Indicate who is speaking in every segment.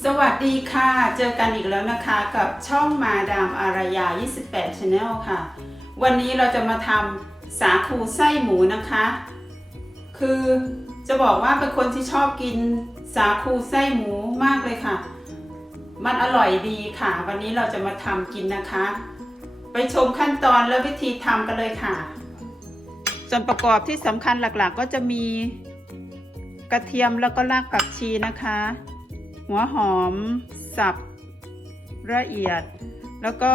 Speaker 1: สวัสดีค่ะ เจอกันอีกแล้วนะคะกับช่องมาดามอารยา 28 Channel ค่ะ วันนี้เราจะมาทำสาคูไส้หมูนะคะ คือจะบอกว่าเป็นคนที่ชอบกินสาคูไส้หมูมากเลยค่ะ มันอร่อยดีค่ะ วันนี้เราจะมาทำกินนะคะ ไปชมขั้นตอนและวิธีทำกันเลยค่ะ ส่วนประกอบที่สำคัญหลักๆ ก็จะมีกระเทียมแล้วก็รากผักชีนะคะ หัวหอม สับ ละเอียด แล้วก็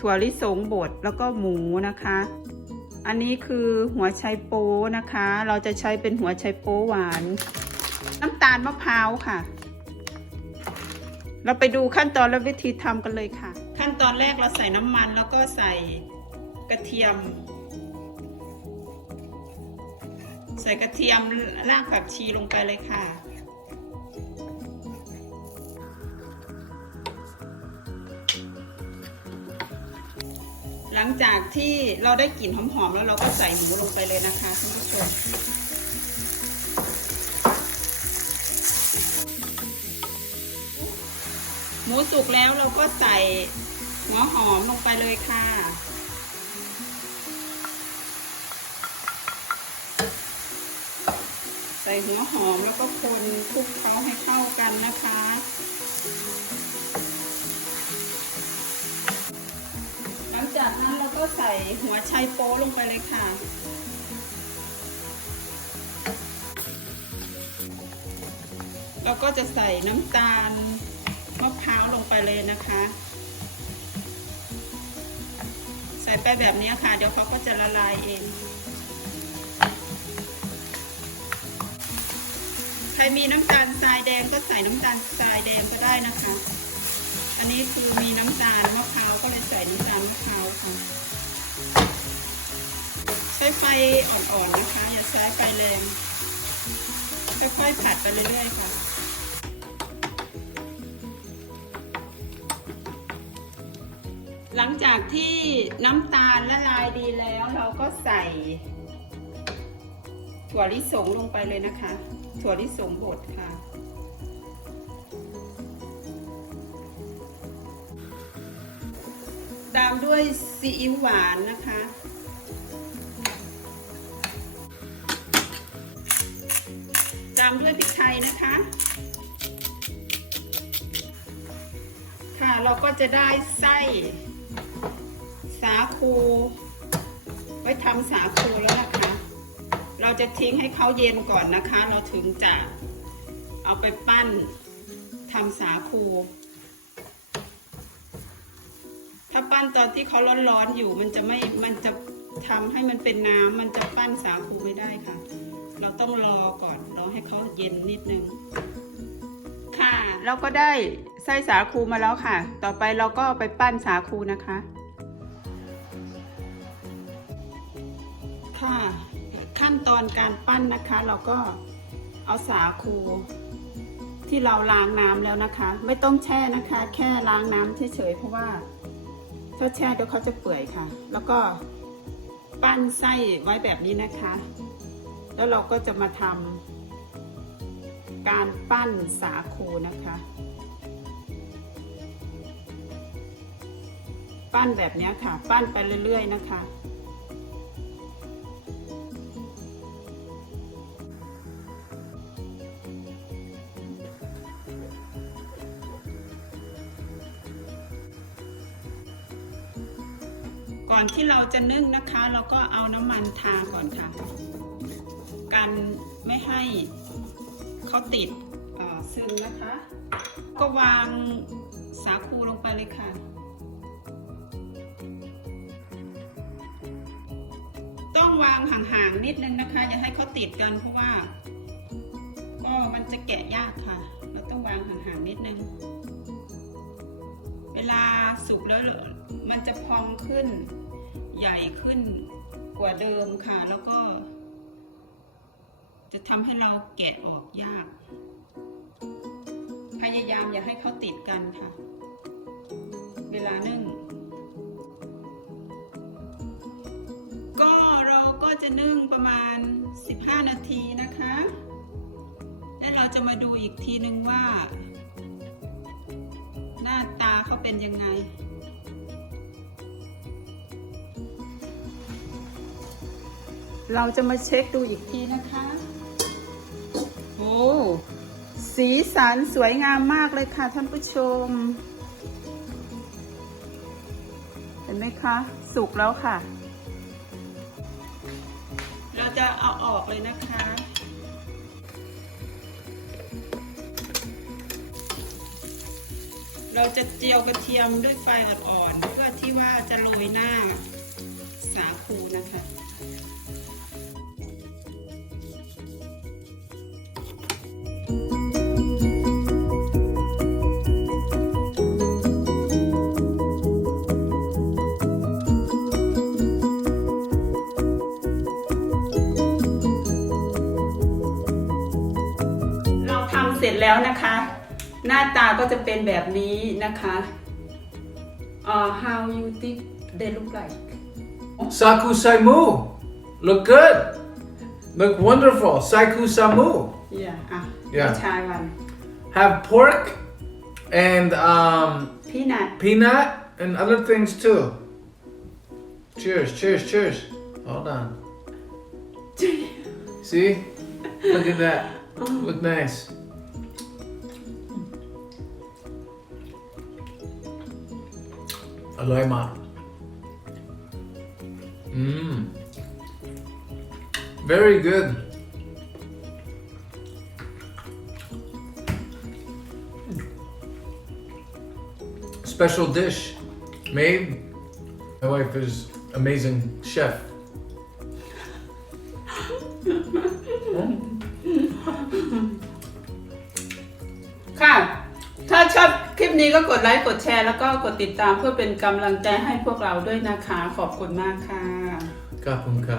Speaker 1: ถั่วลิสงบดแล้วก็หมูนะคะ อันนี้คือหัวไชโป๊นะคะ เราจะใช้เป็นหัวไชโป๊หวาน น้ำตาลมะพร้าวค่ะ เราไปดูขั้นตอนและวิธีทำกันเลยค่ะ ขั้นตอนแรกเราใส่น้ำมันแล้วก็ใส่กระเทียม ใส่กระเทียมรากผักชีลงไปเลยค่ะ หลังจากที่เราได้กลิ่นหอมๆแล้วเราก็ใส่หมูลงไปเลยนะคะท่านผู้ชมหมูสุกแล้วเราก็ใส่หัวหอมลงไปเลยค่ะใส่หัวหอมแล้วก็คนคลุกเคล้าให้เข้ากันนะคะ จากนั้นเราก็ใส่หัวไชโป๊ลงไปเลยค่ะ เราก็จะใส่น้ำตาลมะพร้าวลงไปเลยนะคะ ใส่ไปแบบนี้ค่ะ เดี๋ยวเขาก็จะละลายเองใครมีน้ำตาลทรายแดงก็ใส่น้ำตาลทรายแดงก็ได้นะคะ อันนี้คือมีน้ำตาลมะพร้าวก็เลยใส่น้ำตาลมะพร้าวค่ะ ใช้ไฟอ่อนๆนะคะ อย่าใช้ไฟแรงค่อยๆผัดไปเรื่อยๆค่ะหลังจากที่น้ำตาลละลายดีแล้วเราก็ใส่ ถั่วลิสงลงไปเลยนะคะ ถั่วลิสงบดค่ะ ตามด้วยซีอิ๊วหวานนะคะ ตามด้วยพริกไทยนะคะ ค่ะเราก็จะได้ไส้ สาคู ไว้ทำสาคูแล้วนะคะ เราจะทิ้งให้เขาเย็นก่อนนะคะ เราถึงจะเอาไปปั้นทำสาคู ตอนที่เขาร้อนๆอยู่มันจะไม่มันจะทำให้มันเป็นน้ำมันจะปั้นสาคูไม่ได้ค่ะ เราต้องรอก่อนรอให้เขาเย็นนิดนึง ค่ะเราก็ได้ไส้สาคูมาแล้วค่ะ ต่อไปเราก็ไปปั้นสาคูนะคะ ค่ะขั้นตอนการปั้นนะคะ เราก็เอาสาคูที่เราล้างน้ำแล้วนะคะ ไม่ต้องแช่นะคะ แค่ล้างน้ำเฉยๆเพราะว่า ถ้าแช่เดี๋ยวเขาจะเปื่อยค่ะ แล้วก็ปั้นไส้ไว้แบบนี้นะคะ แล้วเราก็จะมาทำการปั้นสาคูนะคะ ปั้นแบบนี้ค่ะ ปั้นไปเรื่อย ๆ นะคะ ก่อนที่เราจะนึ่งนะคะ เราก็เอาน้ำมันทาก่อนค่ะ กันไม่ให้เขาติดซึมนะคะ ก็วางสาคูลงไปเลยค่ะต้องวางห่างๆนิดนึงนะคะ อย่าให้เขาติดกันเพราะว่าก็มันจะแกะยากค่ะ เราต้องวางห่างๆนิดนึง เวลาสุกแล้วมันจะพองขึ้น ใหญ่ขึ้นกว่าเดิมค่ะ แล้วก็ จะทำให้เราแกะออกยาก พยายามอย่าให้เขาติดกันค่ะ เวลานึ่ง ก็เราก็จะนึ่งประมาณ 15 นาทีนะคะ และเราจะมาดูอีกทีนึงว่าเป็นยังไง เราจะมาเช็คดูอีกทีนะคะ โอ้สีสันสวยงามมากเลยค่ะท่านผู้ชม เห็นไหมคะ สุกแล้วค่ะ เราจะเอาออกเลยนะคะเราจะเจียวกระเทียมด้วยไฟอ่อนๆเพื่อที่ว่าจะโรยหน้าสาคูนะคะ จแล้วนะคะ หน้าตาก็จะเป็นแบบนี้นะคะอ่า how you think they look like
Speaker 2: Saku Saimu. Look good. Look wonderful. Saiku Samu.
Speaker 1: yeah อ่ะ
Speaker 2: Yeah.
Speaker 1: ชายวัน
Speaker 2: Have pork and um,
Speaker 1: พี่นัท
Speaker 2: peanut and other things too. Cheers, cheers, cheers. Hold on. See? Look at that. Look nice. Aloy ma. Mmm. Very good. Special dish made. My wife is amazing chef.
Speaker 1: ค่ะ ถ้าชอบ คลิปนี้ก็กดไลค์กดแชร์ แล้วก็กดติดตามเพื่อเป็นกำลังใจให้พวกเราด้วยนะคะ ขอบคุณมากค่ะ
Speaker 2: Kapunka.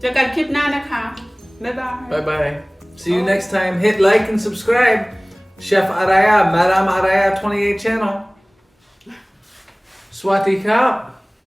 Speaker 1: เจอกันคลิปหน้านะคะ บ๊ายบาย
Speaker 2: Bye bye. See you next time. Hit like and subscribe. Chef Araya, Madame Araya 28 channel. Swati Kap.